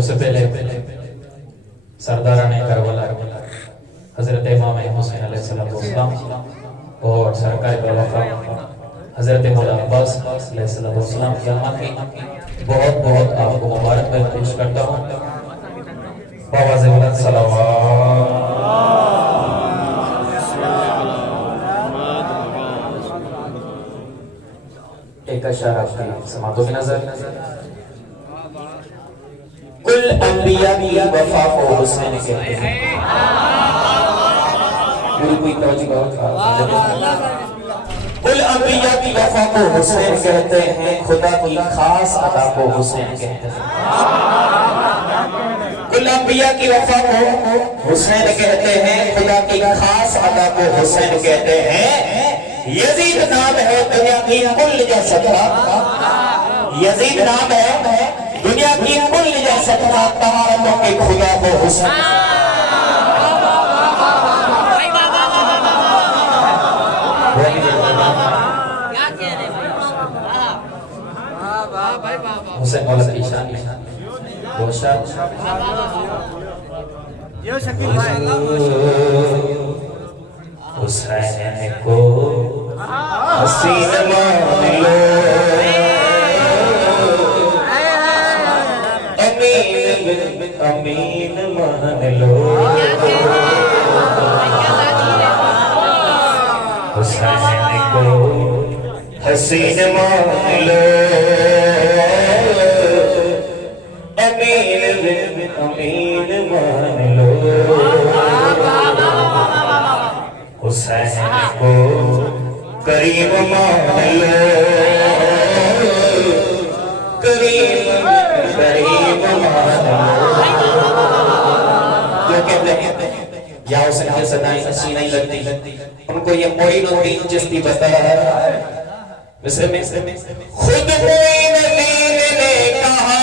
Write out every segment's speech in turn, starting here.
सबसे पहले सरदाराने करबला हजरत इमाम हुसैन अलैहिस्सलाम और सरकार वफा हजरत मौला अब्बास अलैहिस्सलाम यहाँ की बहुत बहुत आपको मुबारकबाद पेश करता हूँ। बावाज़े बुलंद सलावत। एक अशआर आपकी समातों की नजर। कुल अंबिया की वफा को हुसैन कहते हैं। कुल अंबिया की वफा को हुसैन कहते हैं, खुदा की खास अदा को हुसैन कहते हैं। कुल अंबिया की वफा को हुसैन कहते हैं, खुदा की खास अदा को हुसैन कहते हैं। यजीद नाम है दुनिया की कुल जसदा, यजीद नाम है दुनिया की कुल जसदा, तहारतों के खुदा को हुसैन। हुसैन मौला की शान में दोषा ये शकील भाई हुसैन को हसीन मान लो, अमीन मान लो। हुसैन को हसीन मान लो, अमीन मान लो। हुसैन को करीम मान लो, करीम मान लो। जो कहते हैं या हुसैन के सदाएं अच्छी नहीं लगती, उनको ये मोइनुद्दीन चिश्ती बता रहा है। मिस्र में खुद मोइनुद्दीन ने कहा,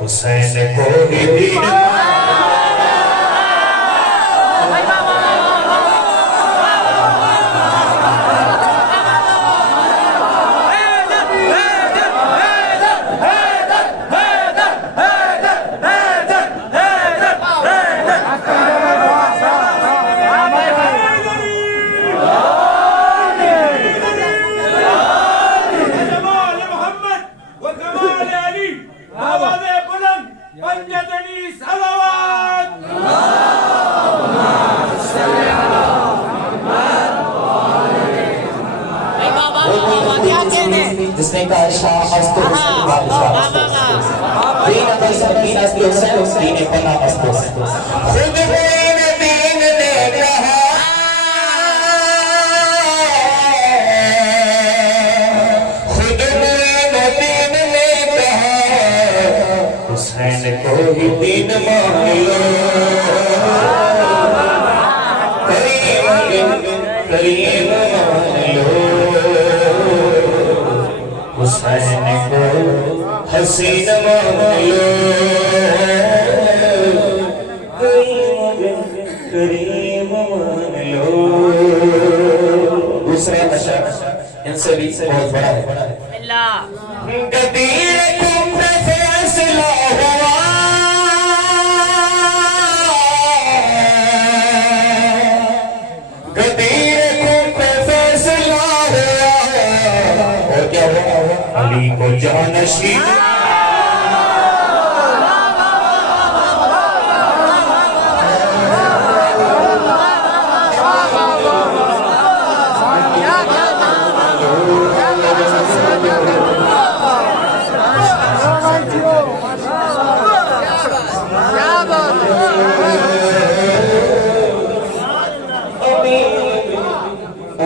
हुसैन को ही दीन जिसने कहा शाह मस्तो बादशाह दीन अदल सरकीन असली हुसैन दीन पन्ना मस्तो। खुद मोइनुद्दीन ने कहा, खुद मोइनुद्दीन ने कहा, हुसैन को ही दीन मान लो, करीम मान लो। हुसैन को हसीन मान लो, करीम मान लो। दूसरा नशा इनसे भी बहुत बड़ा है। गदीर कुफ्र फैसला हुआ, गदीर कुफ्र फैसला हुआ, और क्या हुआ? अली को जानशीन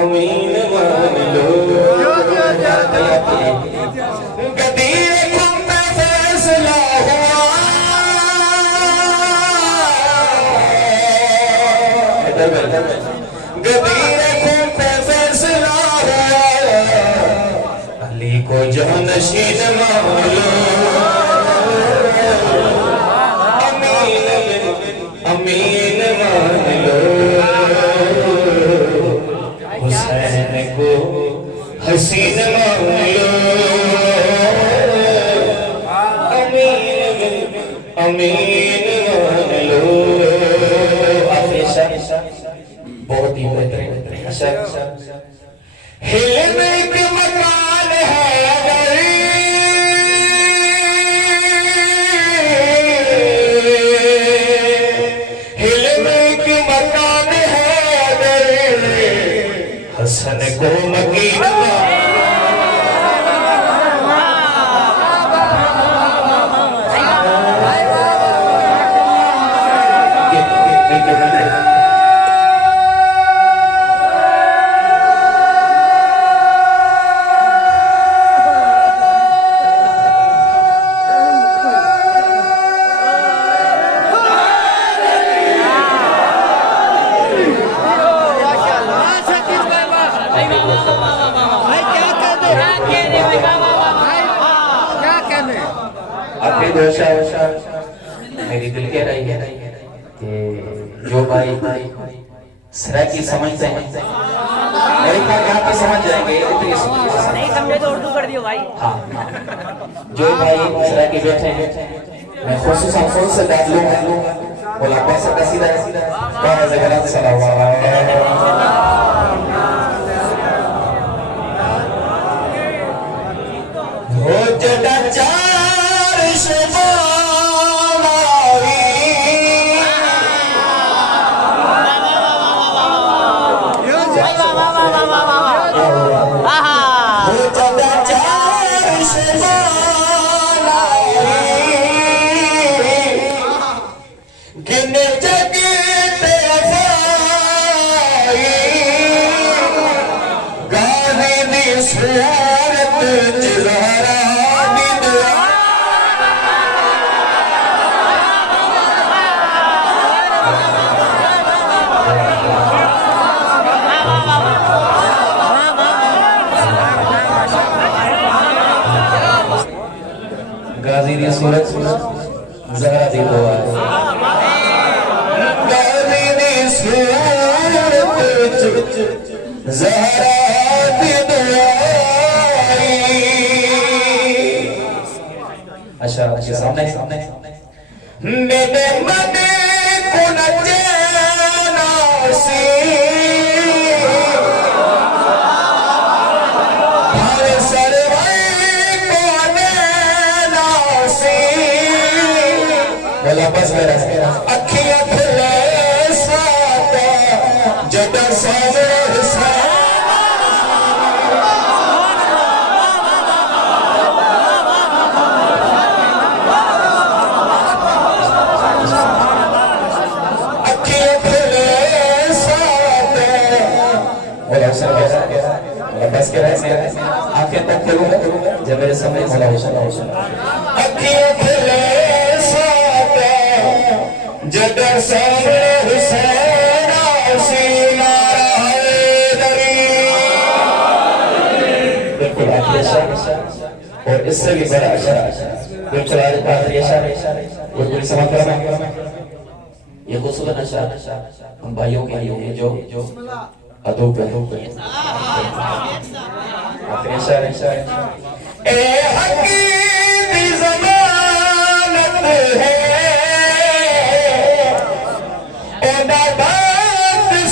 अमीन मान लो। गदीर कुफ्र फैसला हुआ, गदीर कुफ्र फैसला हुआ, अली को जानशीन मान लो, अमीन मान लो। को हसीन मान लो, अमीन मान लो। आखिरी शेर बहुत ही बेहतरीन शेर। हिल में एक मकान है अगर, हिल में एक मकान है अगर, हसन को मकीन मेरी दिल कह रही है कि जो भाई सराकी समझते हैं एक बार यहाँ पे समझ जाएंगे, नहीं समझे तो उर्दू कर दियो भाई। हाँ, जो भाई सराकी बैठे हैं मैं खुसूसन खुद से दाद लूँगा बोला पैसा का सीधा कौन से गलत चला हुआ हो जड़ा चार गाजी दी सूरत ज़हरा दी दुआ, गाजी दी सूरत ज़हरा दी दुआ। अच्छा अच्छा सामने मेरे मन को न चैना सी बस अखियां खुले साता जदा सामने अखियां खुले साता बस के आंखें तक करूंगा जब मेरे समय अखियां खुले जदर सामने हुसैन सीना हैदरी। बिल्कुल और इससे भी बड़ा बिल्कुल बिल्कुल समझ कर ये खूबसूरत नशा उन भाइयों के लिए जो अदूब है ए हकीकी ज़मानत है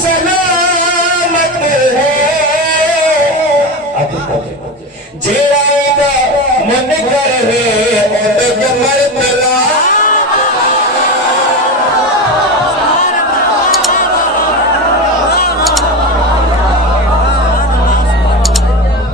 सलामत है जेड़ा मन कर